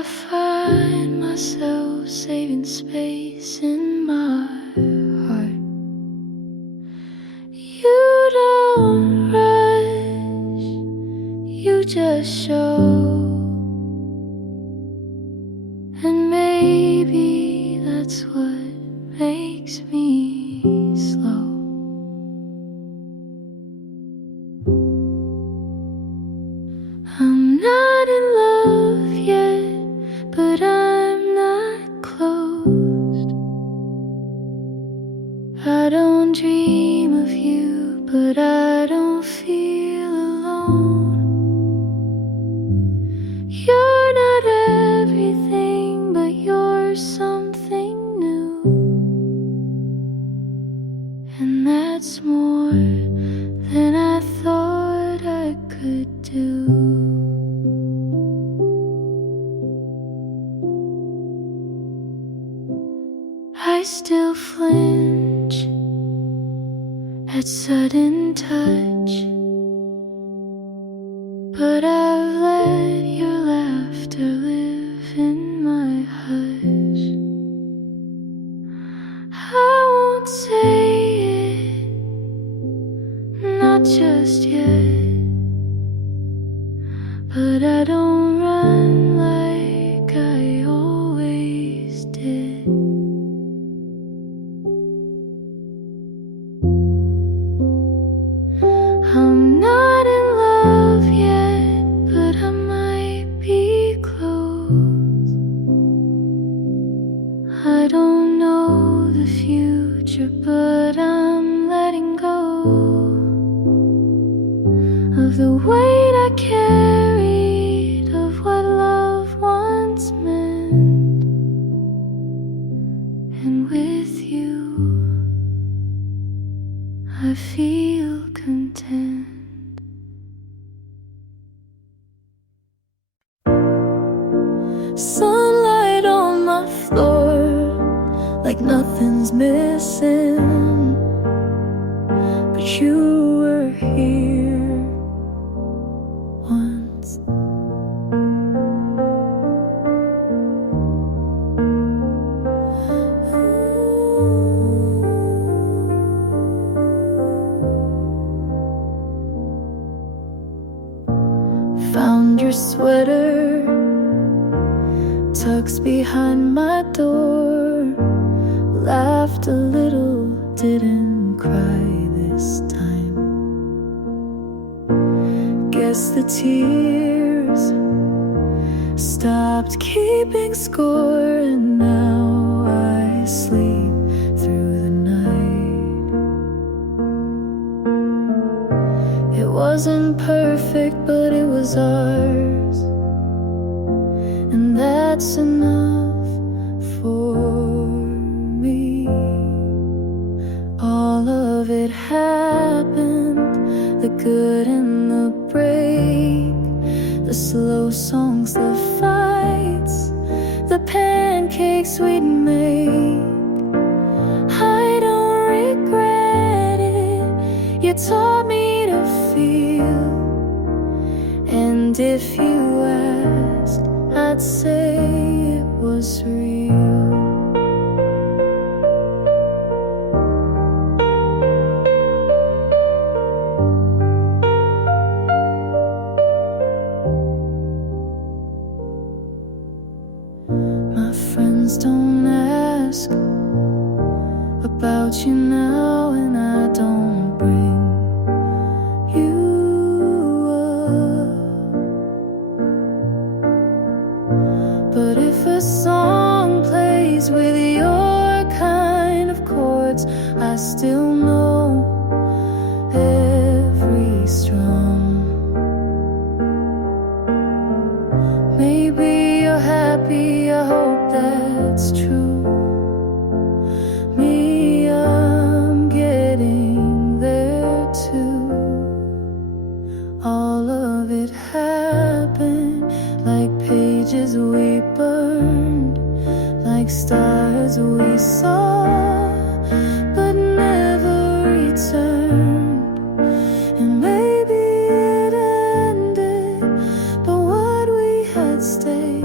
I find myself saving space in my heart. You don't rush, you just show. And maybe that's what makes me slow. I'm not in love yet, but I'm not closed. I don't dream of you, but I don't feel alone. You're not everything, but you're something new. And that's more than I thought I could do. I still flinch at sudden touch, but I've let your laughter live in my hush. I won't say it, not just yet, but I don't run like I always did. I'm not in love yet, but I might be close. I don't know the future, but I'm letting go of the weight I carried of what love once meant. And with you, I feel content. Sunlight on my floor, like nothing's missing, but you were here once. Found your sweater tucked behind my door. Laughed a little, didn't cry this time. Guess the tears stopped keeping score, and now I sleep through the night. It wasn't perfect, but it was ours, and that's enough for me. All of it happened, the good and the break, the slow songs, the fights, the pancakes we'd make. I don't regret it, you taught me to feel. And if you ask, I'd say it was real. My friends don't ask about you now, and I don't bring you up. But if a song plays with your kind of chords, I still know every strum. Maybe you're happy, I hope that's true. Me, I'm getting there too. All of it happened like pages we burned, like stars we saw but never returned. And maybe it ended, but what we had stayed.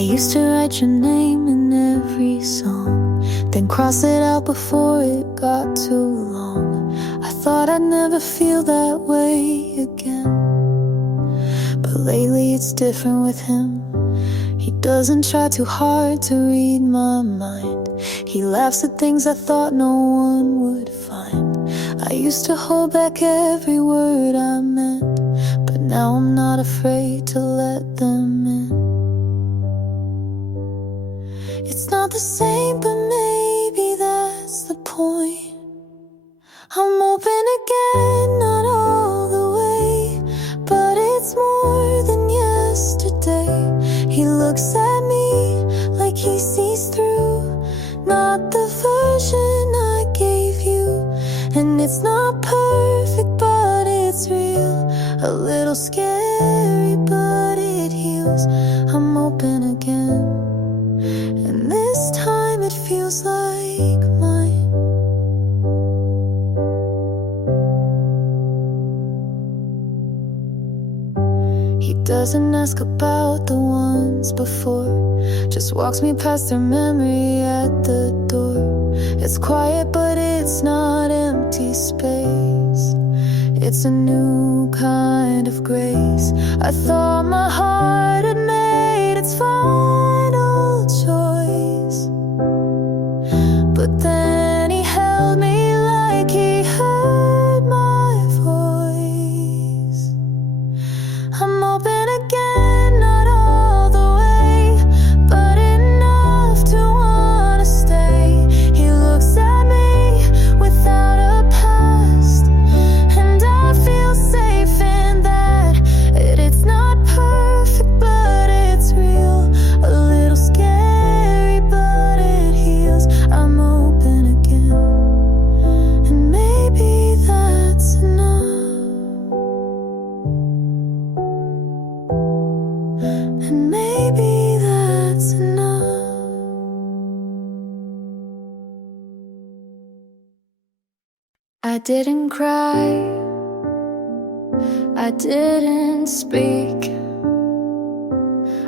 used to write your name in every song, then cross it out before it got too long. I thought I'd never feel that way again, but lately it's different with him. He doesn't try too hard to read my mind. He laughs at things I thought no one would find. I used to hold back every word I meant, but now I'm not afraid to let them in. It's not the same, but maybe that's the point. I'm open again, not all the way, but it's more than yesterday. He looks at me like he sees through, not the version I gave you. And it's not perfect, but it's real. A little scary, but it heals. I'm open again, and this time it feels like mine. He doesn't ask about the ones before, just walks me past their memory at the door. It's quiet, but it's not empty space. It's a new kind of grace. I thought my heart had made its final choice, but then he held me like he heard my voice. I'm open again, not all the way, but enough to wanna stay. He looks at me without a past, and I feel safe in that. It's not perfect, but it's real. A little scary, but it heals. I'm open again, and maybe that's enough. And maybe that's enough. I didn't cry, I didn't speak,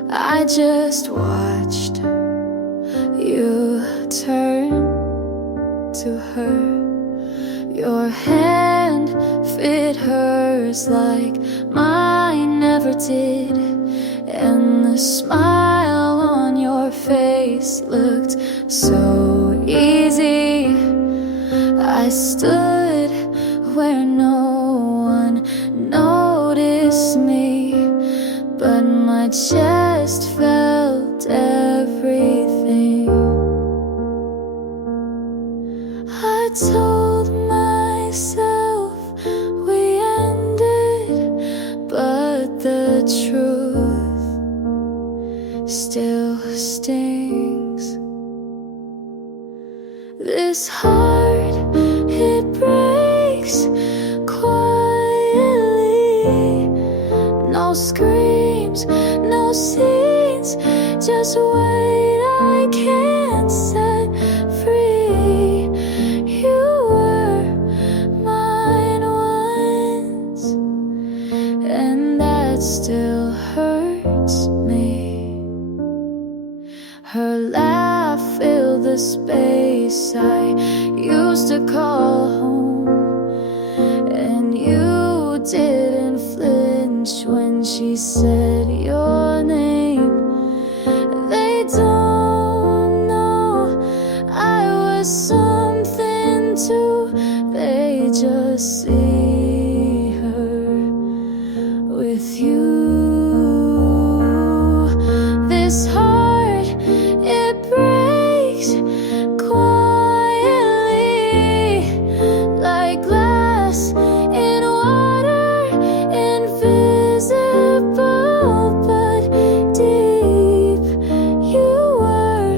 I just watched you turn to her. Your hand fit hers like mine never did, and the smile on your face looked so easy. I stood where no one noticed me, but my chest felt everything. I told myself we ended, but the truth still stings. This heart, it breaks quietly. No screams, no scenes, just wait, I can't set free. You were mine once, and that still hurts me. Her laugh filled the space I used to call home, and you didn't flinch when she said your name. They don't know I was something too, they just see her with you. This heart, it breaks quietly, like glass in water, invisible but deep. You were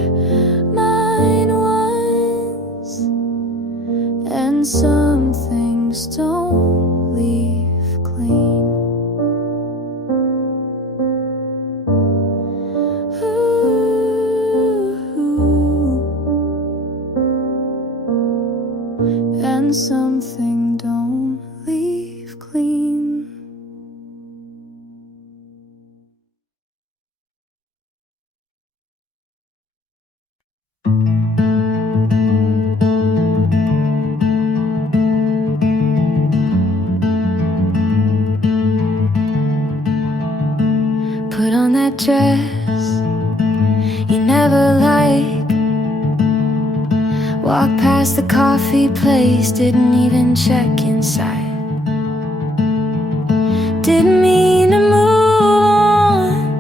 mine once, and some things don't Put on that dress you never liked. Walk past the coffee place, didn't even check inside. Didn't mean to move on,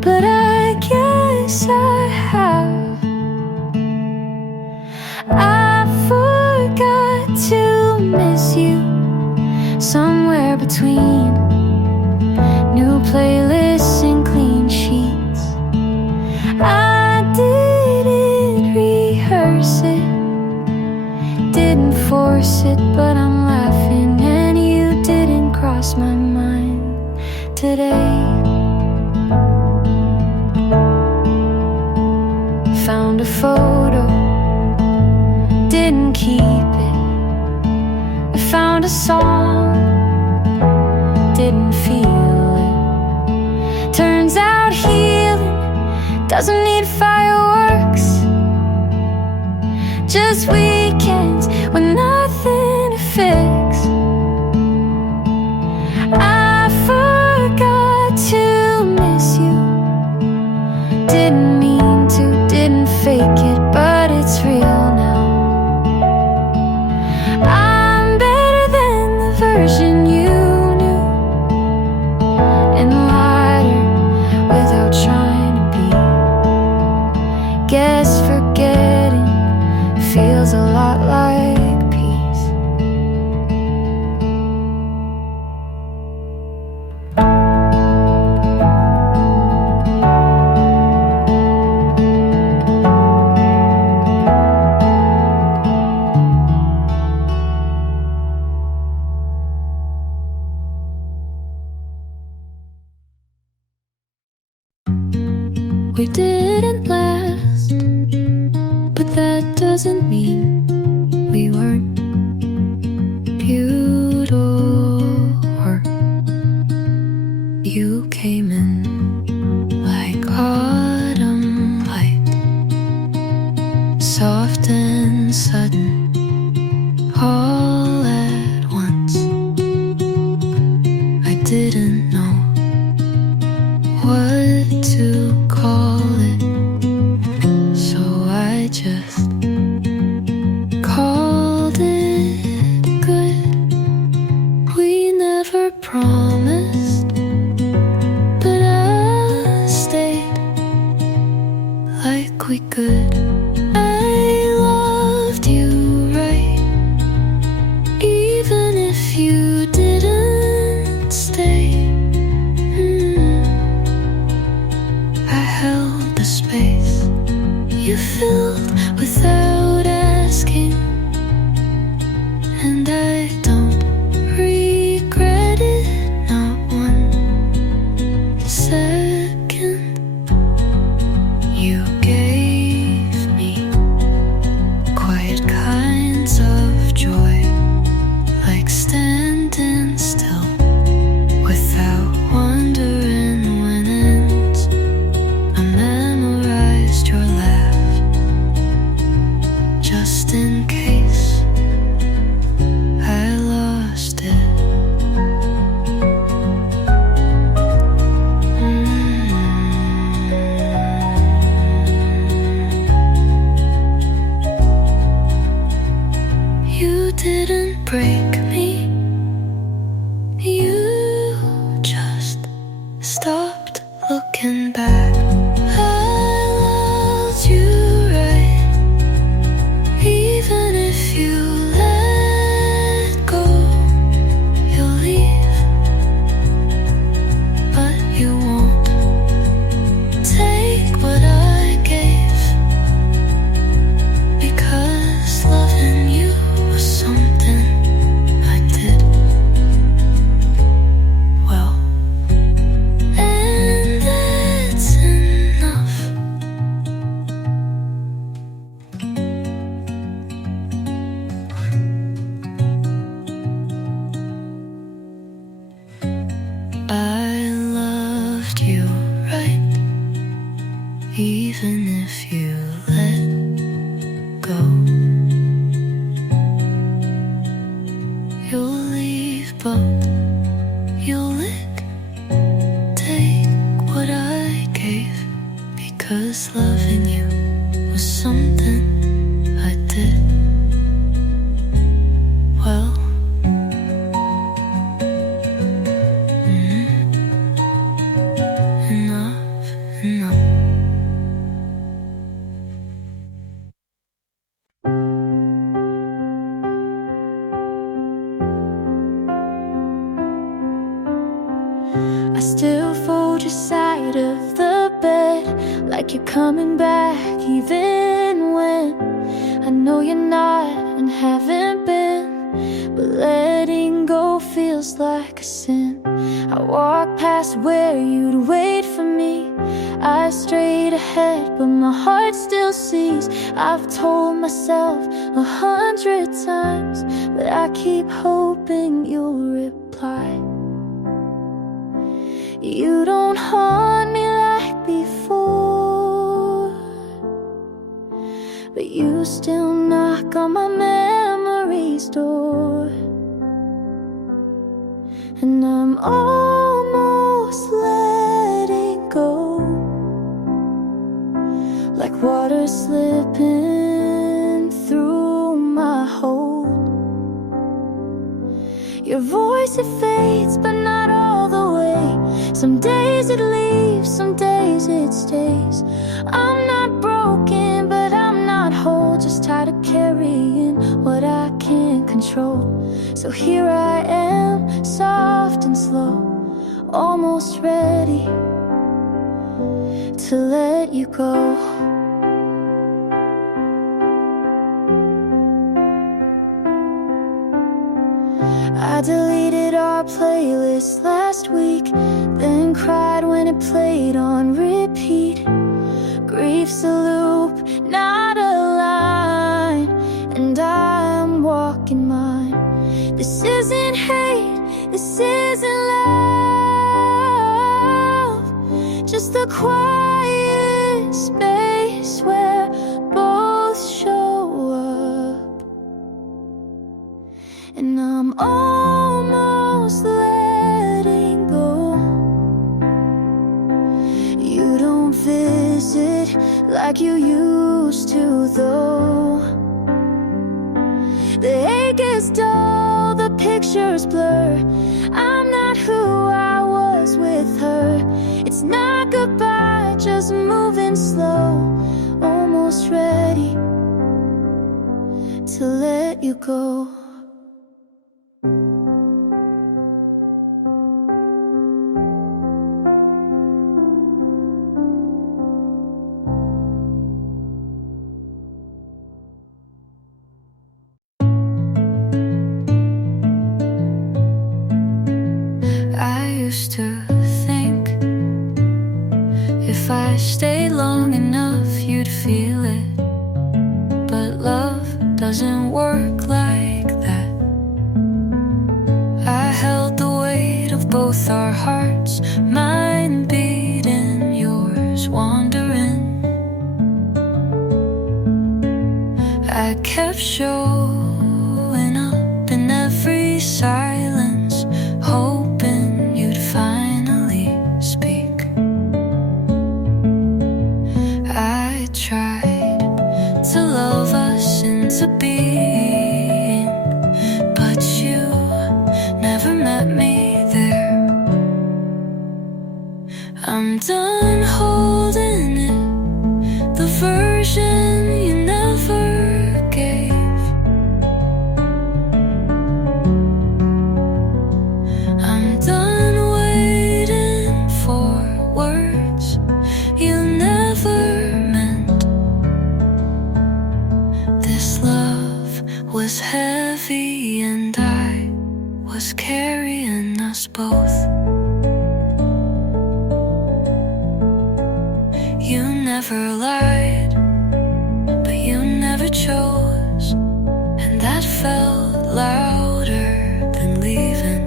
but I guess I have. I forgot to miss you somewhere between new playlists and clean sheets. I didn't rehearse it, didn't force it, but I'm laughing, and you didn't cross my mind today. Found a photo, didn't keep it. I found a song, didn't feel it. Turns out healing doesn't need fireworks, just weekends with nothing to fix. I forgot to miss you, didn't mean to, didn't fake it, but it's real now. I'm better than the version you knew, and lighter without trying to be. Guess forgetting feels a lot like peace. We didn't last, but that doesn't mean we weren't beautiful. You came in like autumn light, soft and sudden, all at once. I didn't know what to call it, so I just called it good. We never promised, but I stayed like we could. I loved you right, even if you didn't stay. I held the space you filled without asking, and I don't regret it still fold your side of the bed, like you're coming back even when I know you're not and haven't been. But letting go feels like a sin. I walk past where you'd wait for me, eyes straight ahead, but my heart still sees. I've told myself 100 times, but I keep hoping you'll reply. You don't haunt me like before, but you still knock on my memory's door. And I'm almost letting go, like water slipping through my hold. Your voice, it fades, but not all the way. Some days it leaves, some days it stays. I'm not broken, but I'm not whole, just tired of carrying what I can't control. So here I am, soft and slow, almost ready to let you go. I deleted our playlist last week, then cried when it played on repeat. Grief's a loop, not a line, and I'm walking mine. This isn't hate, this isn't love, just the quiet space where both show up. And I'm almost letting go. You don't visit like you used to, though. The ache is dull, the pictures blur. I'm not who I was with her. It's not goodbye, just moving slow, almost ready to let you go. Used to think if I stayed long enough you'd feel it, but love doesn't work like that. I held the weight of both our hearts, mine beating, yours wandering. I kept showing up in every silence, hoping finally speak. I tried to love us into being, but you never met me there. I'm done holding it, the version you never gave. I'm done was heavy and I was carrying us both. You never lied, but you never chose, and that felt louder than leaving.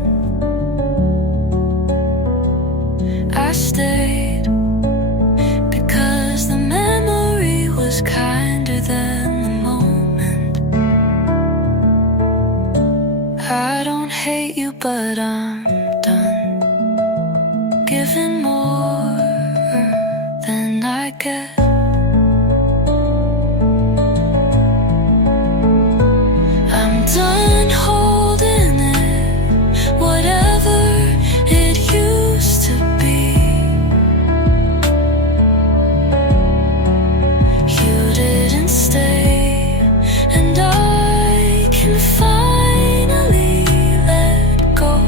I stayed because the memory was kinder than the moment. I don't hate you, but I'm done giving more than I get. I'm done holding it, whatever it used to be. You didn't stay, and I can finally let go.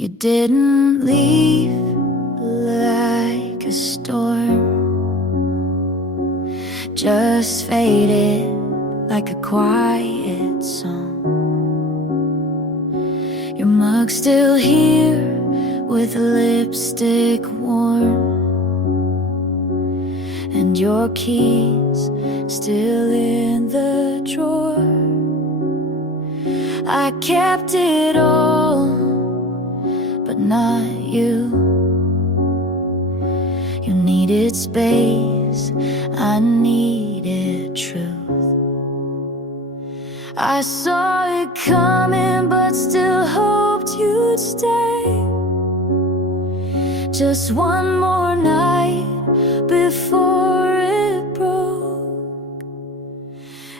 You didn't leave like a storm, just faded like a quiet song. Your mug's still here with lipstick warm, and your keys still in the drawer. I kept it all, but not you. You needed space, I needed truth. I saw it coming, but still hoped you'd stay. Just one more night before it broke.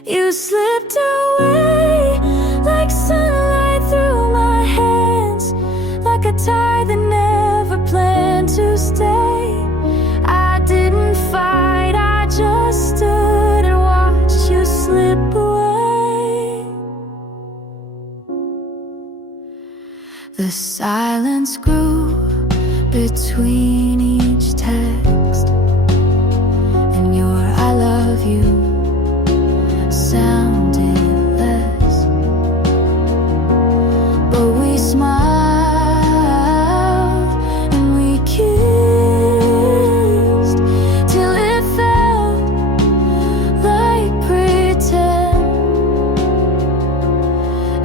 You slipped away like sunlight through my hands, like a tide that never planned to stay. I didn't fight, I just stood and watched you slip away. The silence grew between each text, and your I love you sounded less. But we smiled and we kissed till it felt like pretend.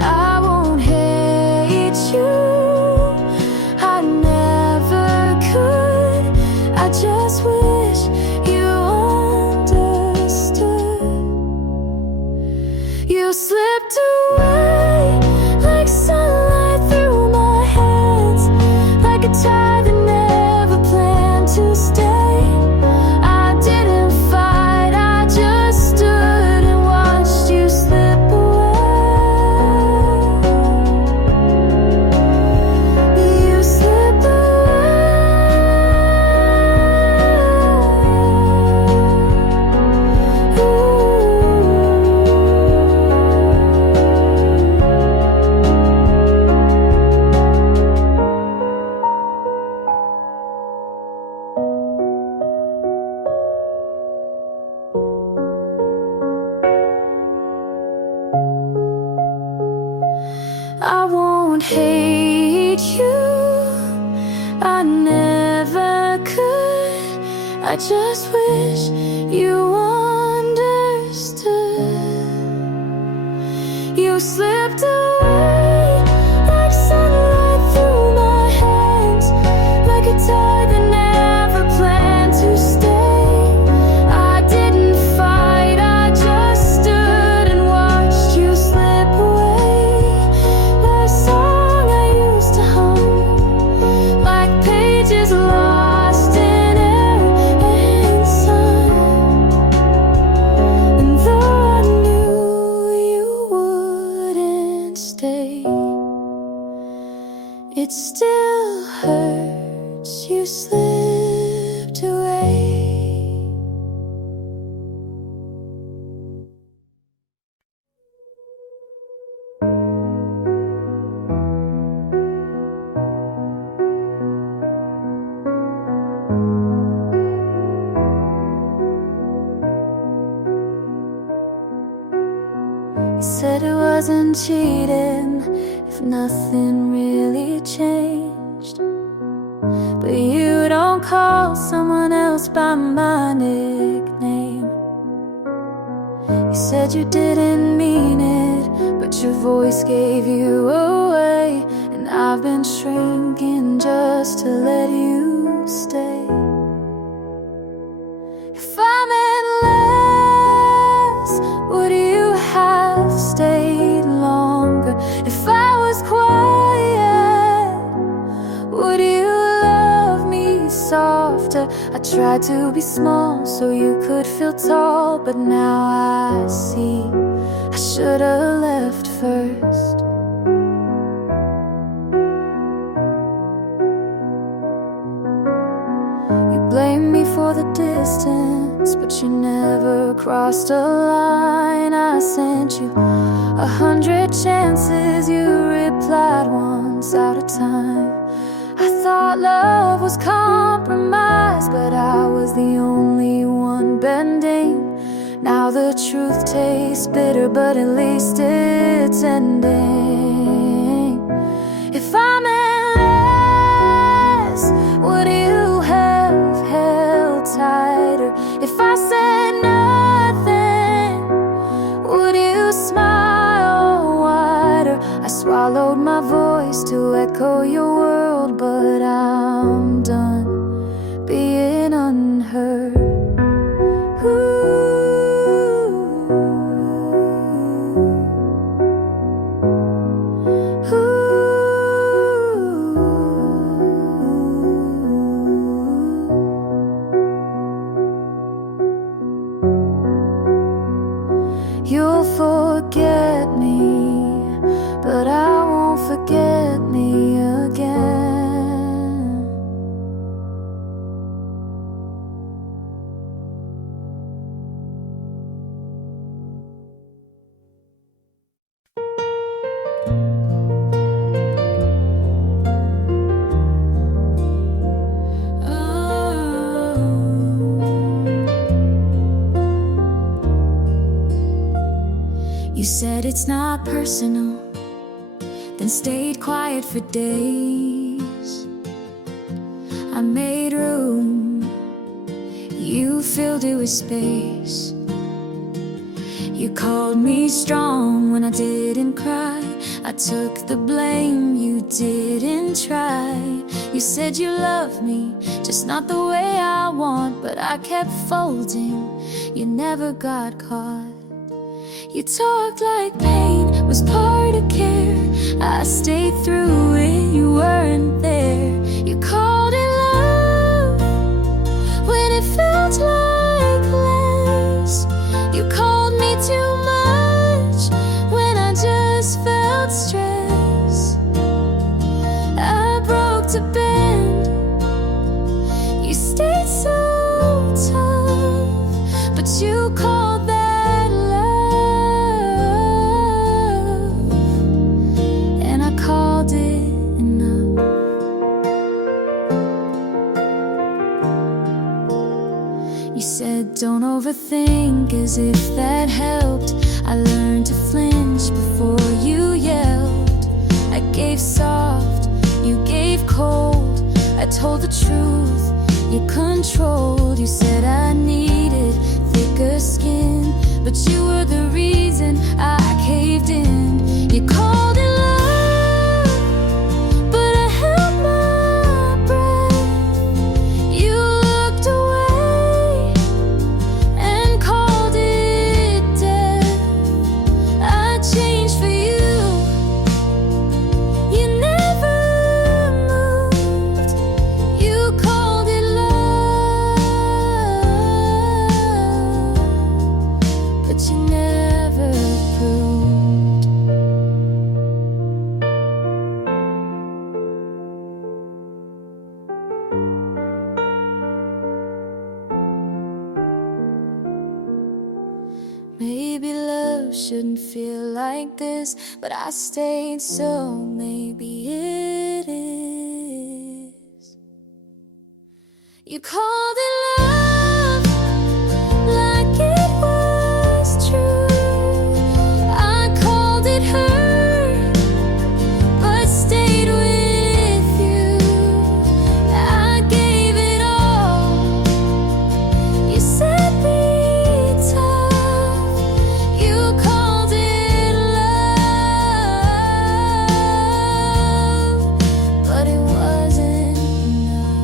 I won't hate you, I never could. I just wish you understood. You slipped away like sunlight through my hands, like a tide that never planned to stay. I didn't fight, I just stood and watched you slip away. You slip I won't hate you, I never could. I just wish you understood. You slipped away like sunlight through my hands, like a tide that never planned to stay. I didn't fight, I just stood and watched you slip away. The song I used to hum, like pages lost in air and sun. And though I knew you wouldn't stay, it still hurts you slipped away. You said it wasn't cheating if nothing really changed, but you don't call someone else by my nickname. You said you didn't mean it, but your voice gave you away, and I've been shrinking just to let you stay. If I meant less, would you have stayed longer? If I was quiet, would you love me softer? I tried to be small so you could feel tall, but now I see I should've left first. You blame me for the distance, but you never crossed a line. I sent you 100 chances, you replied once out of time. thought love was compromise, but I was the only one bending. Now the truth tastes bitter, but at least it's ending. If I'm endless, would you have held tighter? If I said nothing, would you smile wider? I swallowed my voice to echo your world, but I'm done being unheard. You'll forget me, but I won't forget me again. You said it's not personal, then stayed quiet for days. I made room, you filled it with space. You called me strong when I didn't cry. I took the blame, you didn't try. You said you loved me, just not the way I want, but I kept folding, you never got caught. You talked like pain was part of care. I stayed through it, you weren't there. You called it love when it felt like less. You called me too much when I just felt stress. I broke to bend, you stayed so tough, but you called that don't overthink, as if that helped. I learned to flinch before you yelled. I gave soft, you gave cold. I told the truth, you controlled. You said I needed thicker skin, but you were the reason I caved in. You called it love, but I held my breath. You looked away and called it death. I changed for you, you never moved. You called it love, but you never proved. Maybe love shouldn't feel like this, but I stayed, so maybe it is. You called it love like it was true. I called it hurt, but stayed with you. I gave it all. You said be tough. You called it love, but it wasn't enough.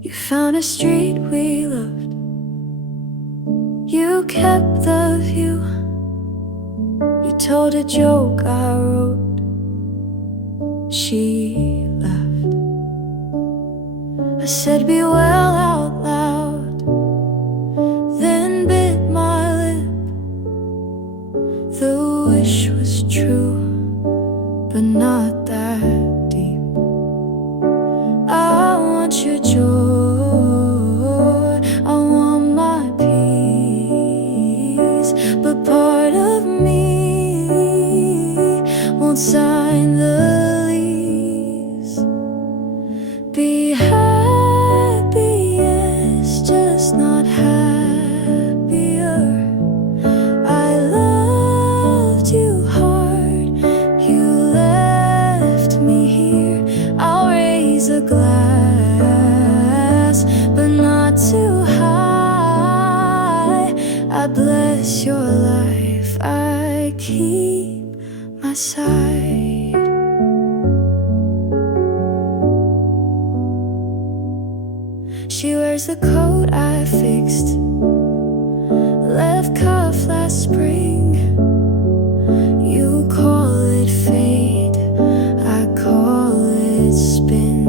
You found a street we loved. You kept the view. You told a joke I wrote. She laughed. I said be well out loud, then bit my lip. The wish was true, but not that deep. I want your joy, I want my peace, but part of me won't sign the lease. Be happy, yes, just not happier. I loved you hard, you left me here. I'll raise a glass, but not too high. I bless your life, I keep my side. She wears the coat I fixed, left cuff last spring. You call it fate, I call it spin.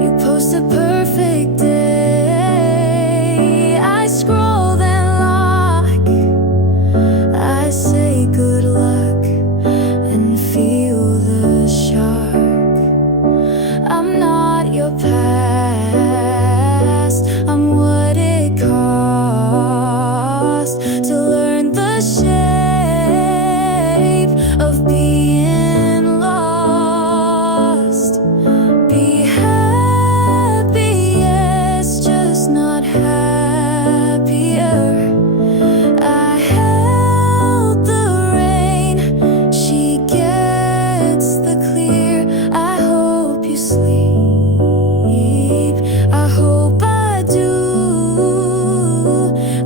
You post a perfect day, I scroll then lock. I say good luck and feel the shark. I'm not your past, I'm what it cost to learn the shape of being lost. Be happy, yes, just not happier. I held the rain, she gets the clear. I hope you sleep, I hope I do.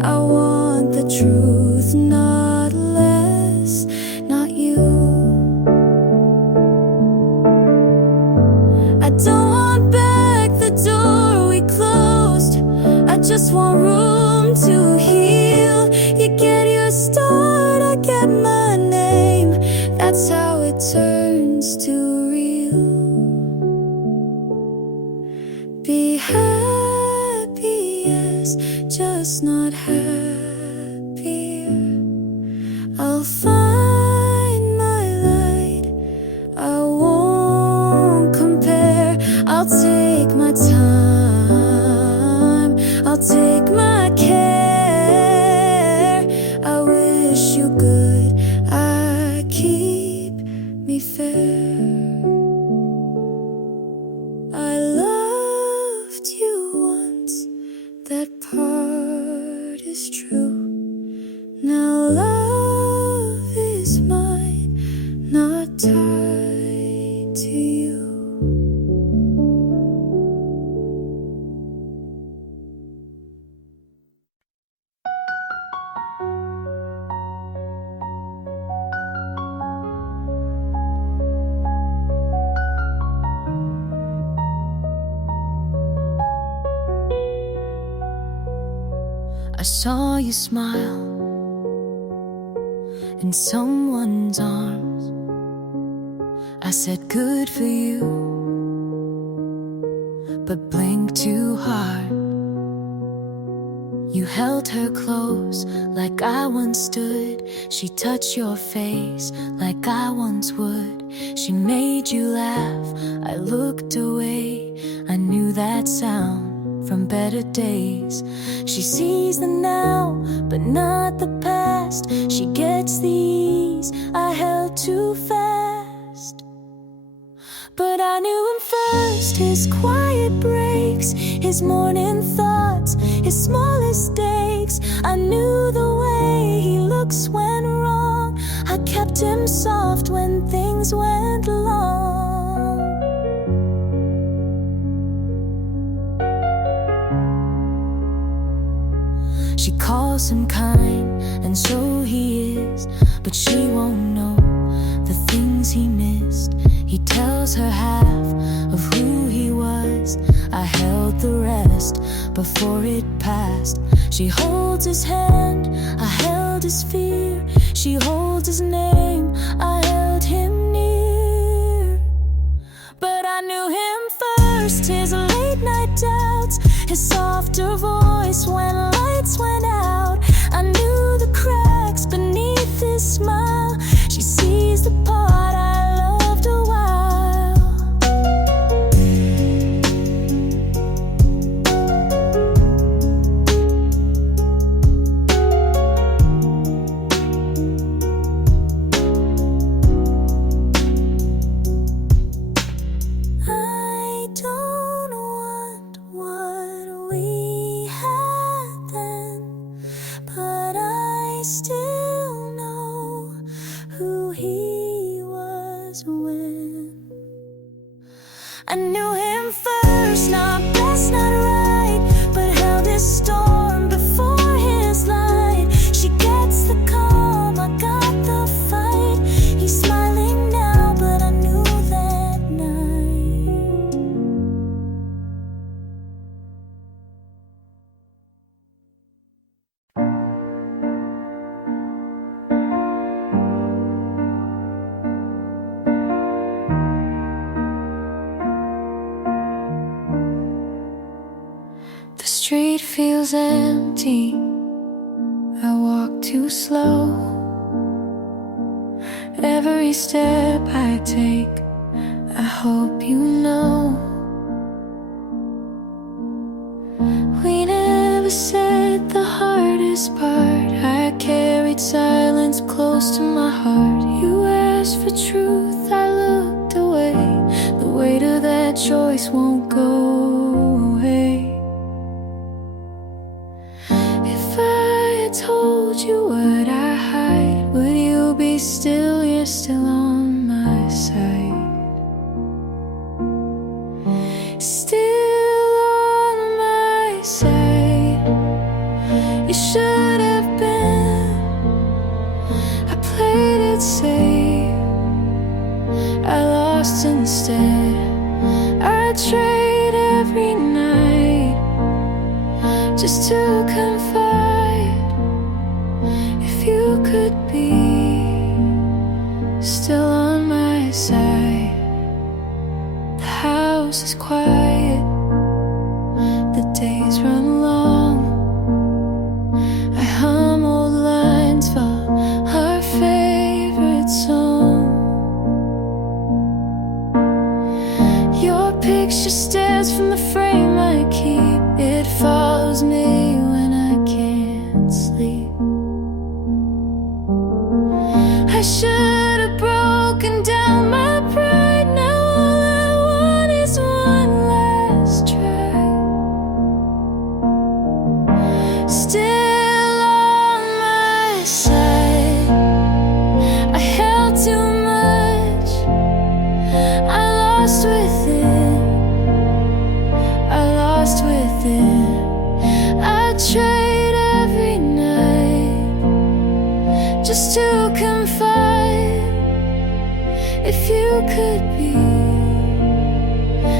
I want the truth, not less, not you. I don't want back the door we closed, I just want room to heal. You get your start, I get my name. That's how it turns to real. Be happy, yes, just not happier. I'll find my light, I won't compare. I'll take my time, I'll take my care. I wish you good, I keep me fair. I loved you once, that part is true. Now love is mine, not tied to you. I saw you smile in someone's arms. I said good for you, but blinked too hard. You held her close like I once stood. She touched your face like I once would. She made you laugh, I looked away. I knew that sound from better days. She sees the now, but not the past. She gets the ease I held too fast. But I knew him first, his quiet breaks, his morning thoughts, his smallest stakes. I knew the way he looks when wrong. I kept him soft when things went long. She calls him kind, and so he is, but she won't know the things he missed. He tells her half of who he was. I held the rest before it passed. She holds his hand, I held his fear. She holds his name, I held him near. But I knew him first. first, his late night doubts, his softer voice when lights went out. I knew the cracks beneath his smile. She sees the part I loved a while. I don't want what we had then, but I still know who he was when I knew him first, not best, not right, but held his storm before his light. She gets the calm, I got the fight. He's smiling now, but I knew that night. The street feels empty, I walk too slow. Every step I take, I hope you know. We never said the hardest part. I carried silence close to my heart. You asked for truth, I looked away. The weight of that choice won't go away. If I had told you what I hide, would you be still? You're still on my side. Still on my side. You should have been. I played it safe, I lost instead. I trade every night just to confide. If you could be still on my side. The house is quiet, the days run long. I hum old lines from our favorite song. Your picture stares from the frame I keep. It follows me when I can't sleep. I should have broken down my pride. Now all I want is one last try. Still on my side. I held too much, I lost within. I lost within. I trade every night just to confide. If you could be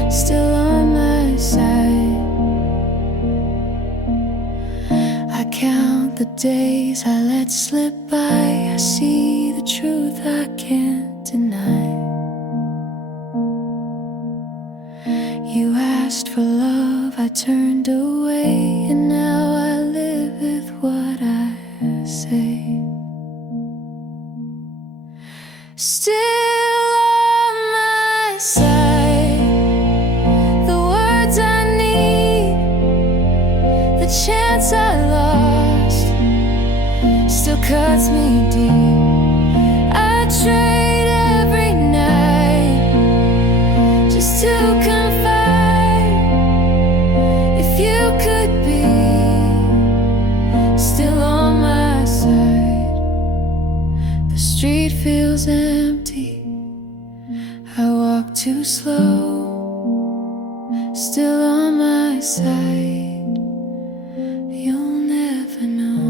still on my side. I count the days I let slip by. I see the truth I can't deny. You asked for love, I turned away, and now I live with what I say. Still on my side. The words I need, the chance I lost, still cuts me deep. I trade every night just to confide. If you could be still on my side. The street feels empty, I walk too slow. Still on my side. You'll never know.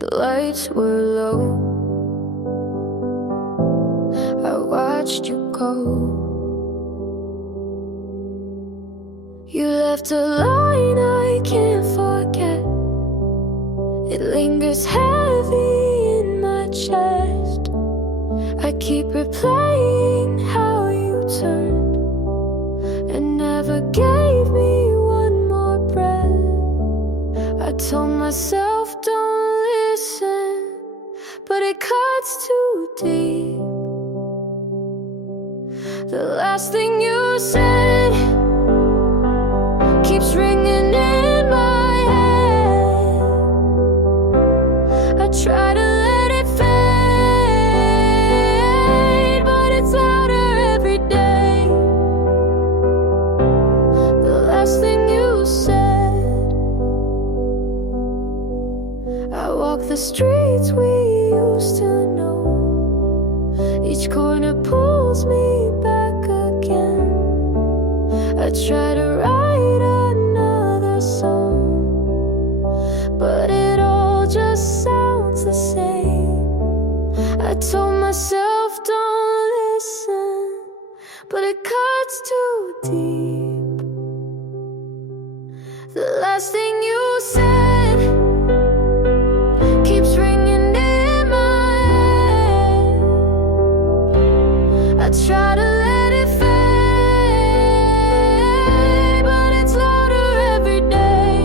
The lights were low, I watched you go. You left left a line I can't forget. It lingers heavy in my chest. I keep replaying how you turned and never gave me one more breath. I told myself don't listen, but it cuts too deep. The last thing you said keeps ringing in my head. I try to let it fade, but it's louder every day. The last thing you said. I walk the streets we used to know. Each corner pulls me back again. I try to write another song, but it all just sounds the same. I told myself don't listen, but it cuts too deep. The last thing you said keeps ringing in my head. I try to let it fade, but it's louder every day.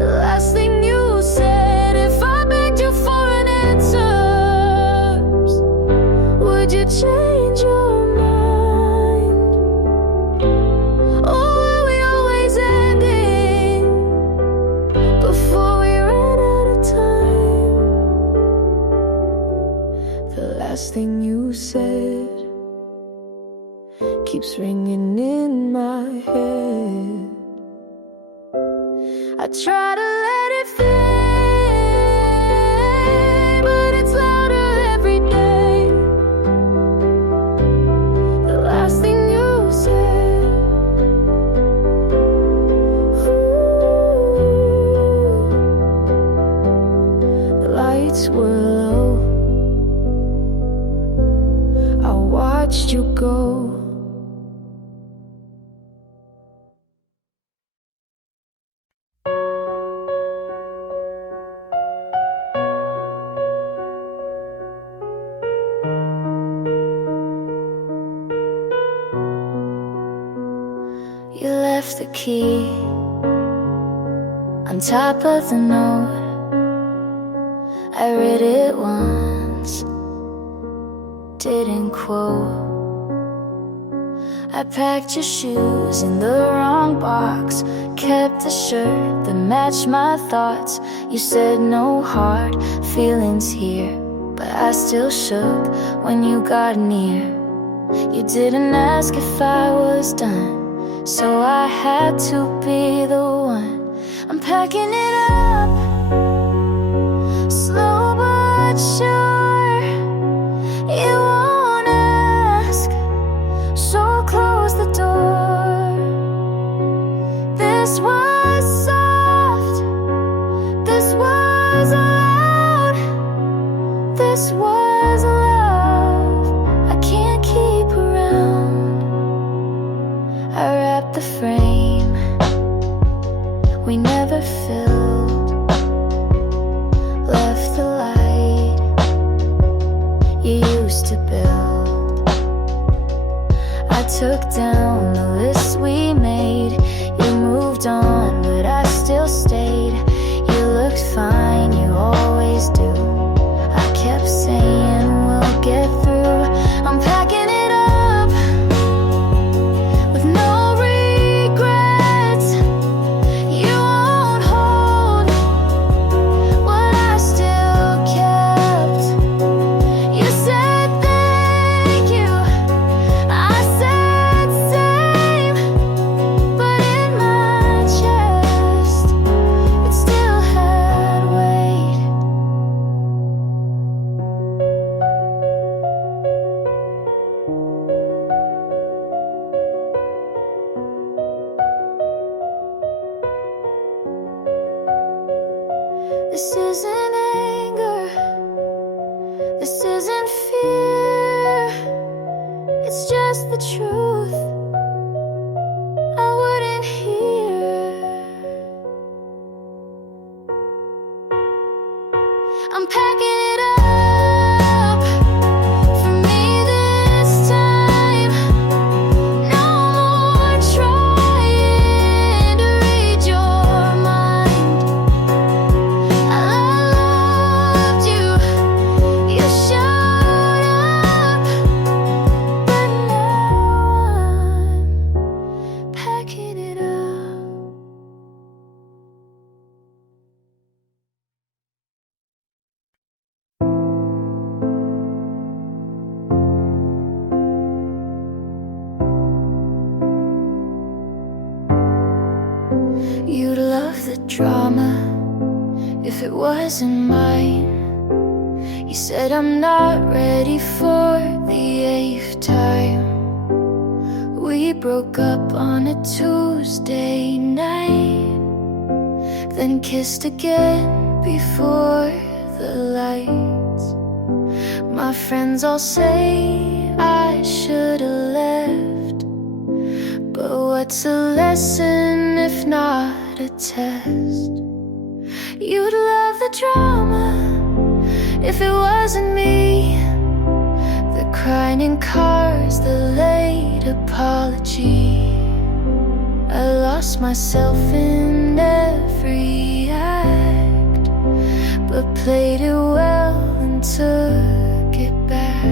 The last thing you said, if I begged you for an answer, would you change your mind? Or were we always ending before we ran out of time? The last thing you said keeps ringing in my head. I try to let it fade, but it's louder every day. The last thing you said. Ooh. The lights were low. I watched you go. You left the key on top of the note. I read it once, didn't quote. I packed your shoes in the wrong box, kept the shirt that matched my thoughts. You said no hard feelings here, but I still shook when you got near. You didn't ask if I was done, so I had to be the one. I'm packing it up, slow but sure. You won't ask, so close the door. This was soft, this was loud, this was love I can't keep around. I wrapped the frame we never filled, left the light you used to build. I took down the list we made. You moved on, but I still stayed. You looked fine, you always do. I kept saying we'll get through. I'm packing it up with no regrets. You won't hold what I still kept. You said thank you, I said say You'd love the drama if it wasn't mine. You said I'm not ready for the 8th time. We broke up on a Tuesday night, then kissed again before the lights. My friends all say I should've left, but what's a lesson if not a test? You'd love the drama if it wasn't me. The crying in cars, the late apology. I lost myself in every act, but played it well and took it back.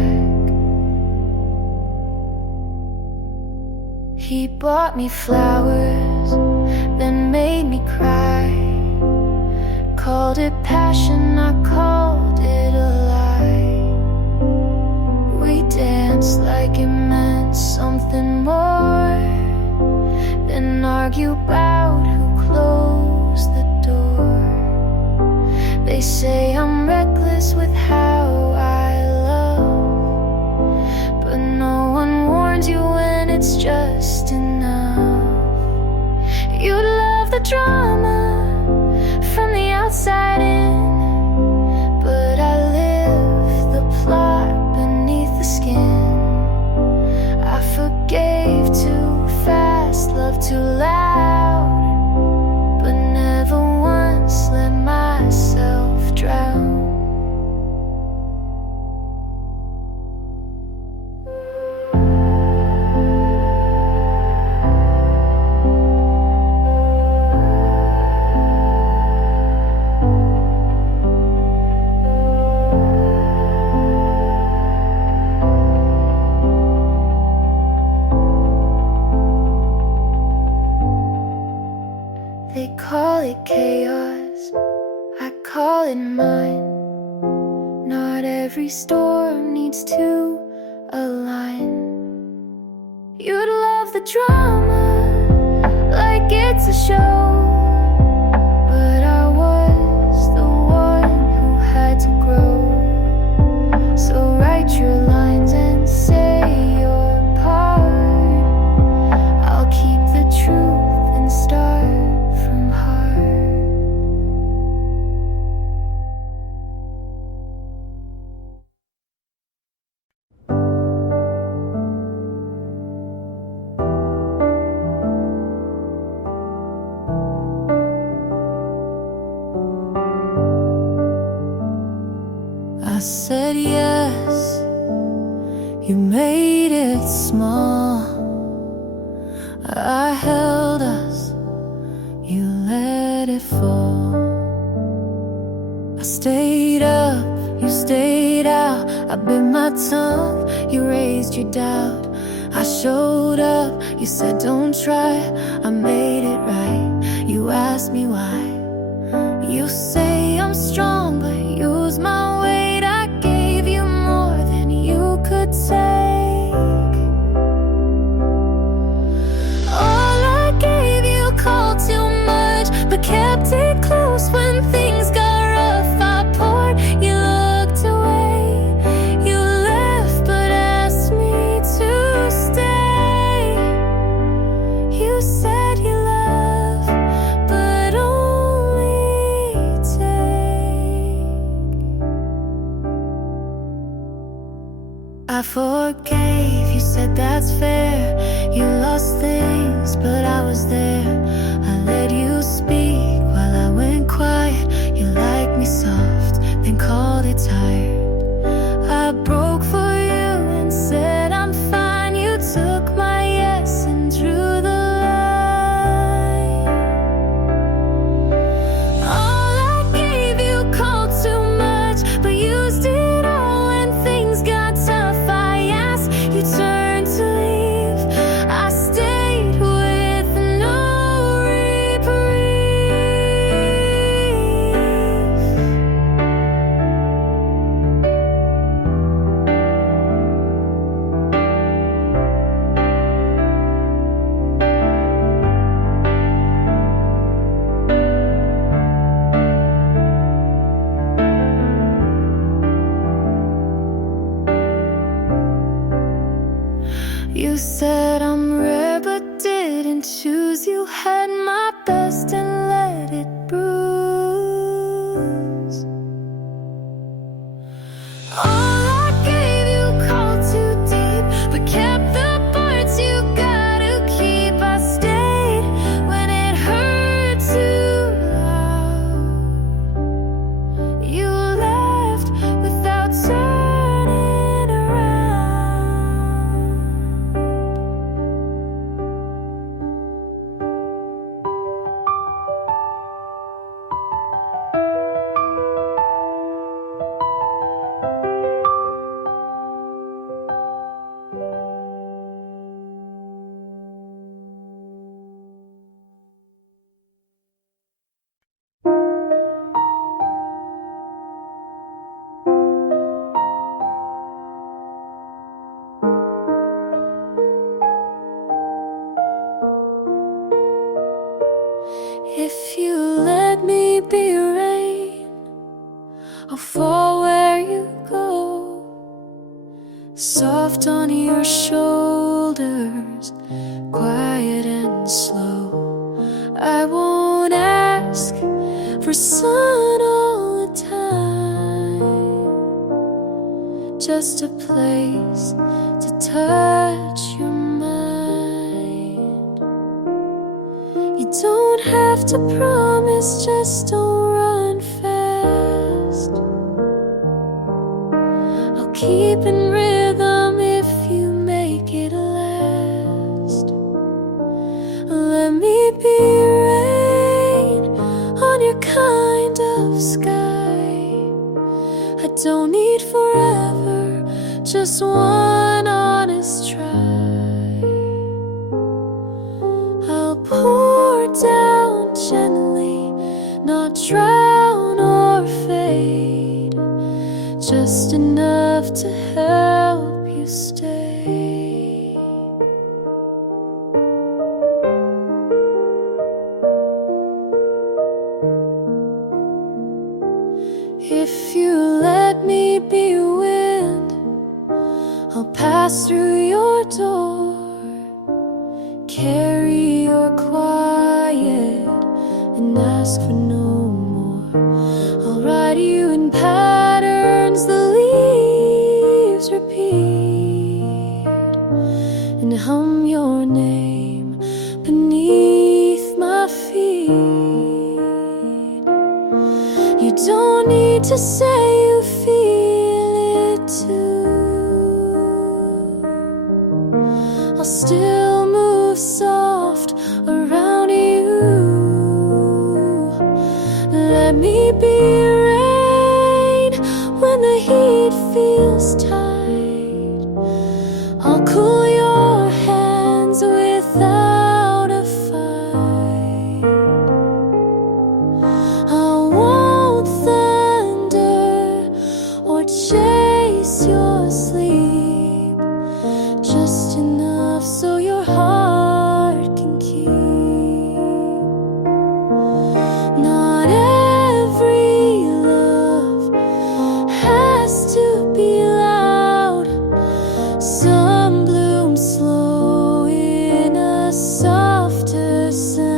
He bought me flowers, then made me cry. Called it passion, I called it a lie. We danced like it meant something more, then argue about who closed the door. They say I'm reckless with how I love, but no one warns you when it's just enough. You love the drama from the outside in, but I live the plot beneath the skin. I forgave too fast, loved too loud, but never once let myself drown. They call it chaos, I call it mine. Not every storm needs to align. You'd love the drama like it's a show, but I was the one who had to grow. So write your lines and say your part. I'll keep the truth and start from heart. I said yes, you made it small. I held us, you let it fall. I stayed up, you stayed out. I bit my tongue, you raised your doubt. I showed up, you said don't try. I made it right, you asked me why. You say I'm strong, but use my weight. I gave you more than you could take. All I gave you called too much, but kept it close when things got rough. I poured, you looked away. You left but asked me to stay. You said you love, but only take. I forgave, you said that's fair. You lost things, but I was there. I let you speak while I went quiet. You liked me soft, then called it tired. I broke for you and said I'm fine. You took my yes and drew the line. All I gave you called too much, but used it all when things got tough. I asked, you turned to leave. I stayed with no you had my best and let it bruise. All I gave you called too deep, but kept the parts you gotta keep. I stayed when it hurt too loud. You left without turning around. If you let me be rain, I'll fall where you go, soft on your shoulders, quiet and slow. I won't ask for sun all the time, just a place to touch your mind. You don't have to promise, just don't run fast. I'll keep in rhythm if you make it last. Let me be rain on your kind of sky. I don't need forever, just one honest try. I'll pour down gently, not drown or fade, just enough to help you stay. If you let me be wind, I'll pass through your door, carry your quiet and ask for no more. I'll write you in patterns the leaves repeat, and hum your name beneath my feet. You don't need to say you feel it too. I'll still move soft around you. Let me be rain when the heat feels tight. I'll cool your hands without a fight. I won't thunder or chase your sleep, just enough so your heart can keep. Not every love has to be loud. Some bloom slow in a softer sound.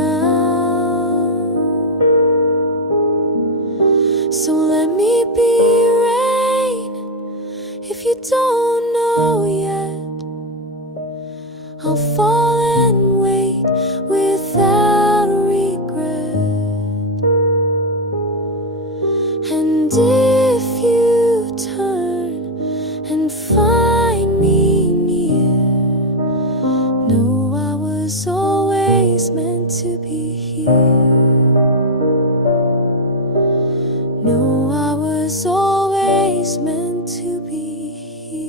So let me be rain if you don't know yet. I'll fall and wait without regret. And if you turn and find me near, know I was always meant to be here. Know I was always meant to be here.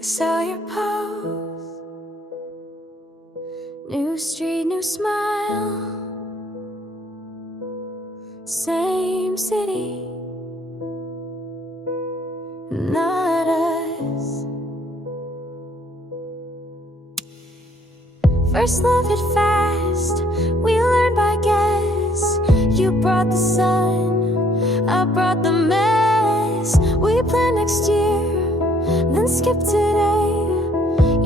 Saw your pose, new street, new smile. same city. Not us. First love it fast, we learn by guess. You brought the sun, I brought the mess. We planned next year, then skipped today.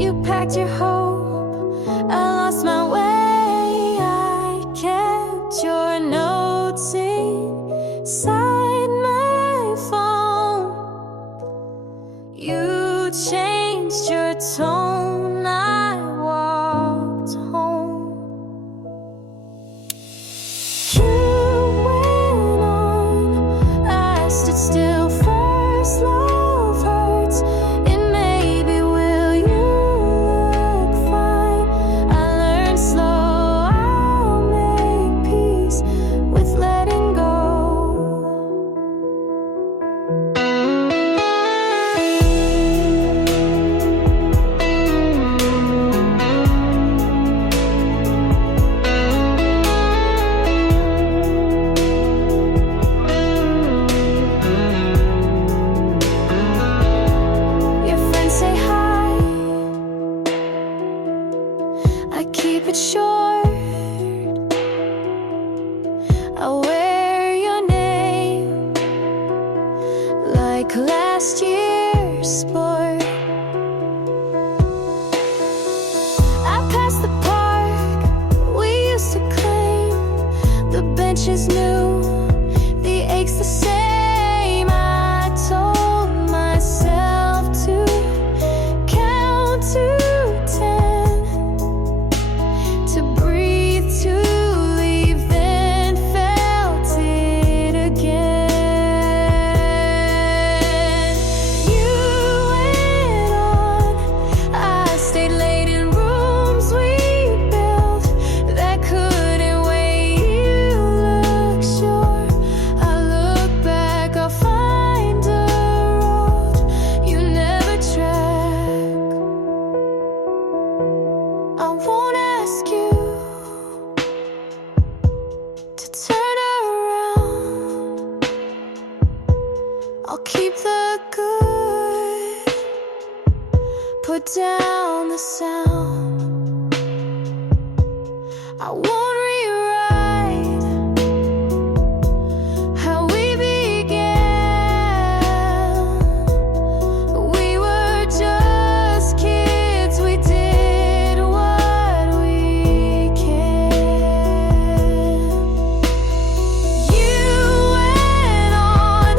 You packed your hope, I lost my way. I kept your notes inside my phone. You changed your tone, I walked home. You went on, I stood still. First love hurts, and maybe will you look fine. I learned slow, I'll make peace with letting go. I keep it short, I wear your name like last year's sport. I pass the park we used to claim. The bench is new, the ache's the same. I told myself to count to 10, to breathe, to leave, then felt it again. You went on, I stayed late in rooms we built that couldn't wait. You look sure, I look back, I'll find a road you never track. I won't ask you to turn around. I'll keep the good, put down the sound. I won't rewrite how we began. We were just kids, we did what we can. You went on,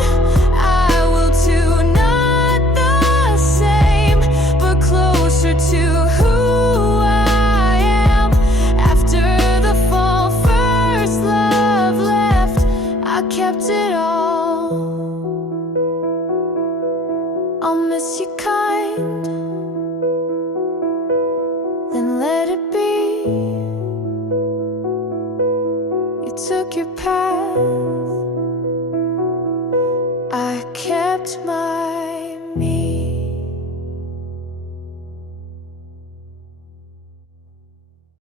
I will too, not the same, but closer to who I am. After the fall, first love left, I kept it all. I'll miss you,